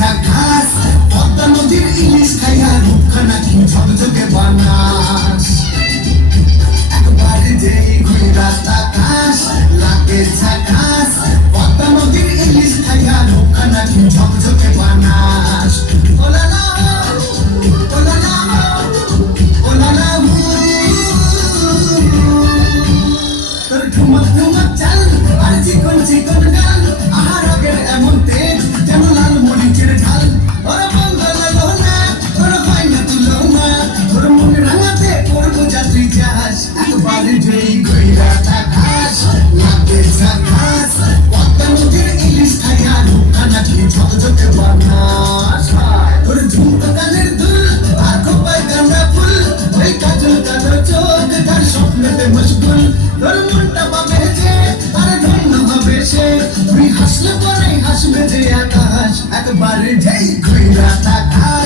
ঝাকাস পদ্মা নদীর ইলিশ খাইয়া রূপখানা কি ঝকঝকে বানাস একবার যেই ঘুইরা তাকাস লাগে ঝাকাস পদ্মা নদীর ইলিশ খাইয়া রূপখানা কি ঝকঝকে বানাস ওলালা ওলালা ওলালা তোর ঠুমক ঠুমক চাল আর চিকন চিকন গাল আহার আগের এমন তেজ যেন লাল মরিচের ঝাল ওরা বাংলা লোনা তোর হয় না তুলনা তোর মন রাঙাতে করবো যাত্রী জাহাজ একবার যেই ঘুইরা তাকাস লাগে ঝাকাস পদ্মা নদীর ইলিশ খাইয়া রূপখানা কি ঝকঝকে বানাস তোর ঝুমকা গানের দুল আর খোপায় গাঁদা ফুল ওই কাজল কালো চোখ তার স্বপ্নেতে মশগুল তোর মনটা পাবে যে আর ধন্য হবে সে তুই হাসলে পরে হাসবে যে আকাশ একবার যেই ঘুইরা তাকাস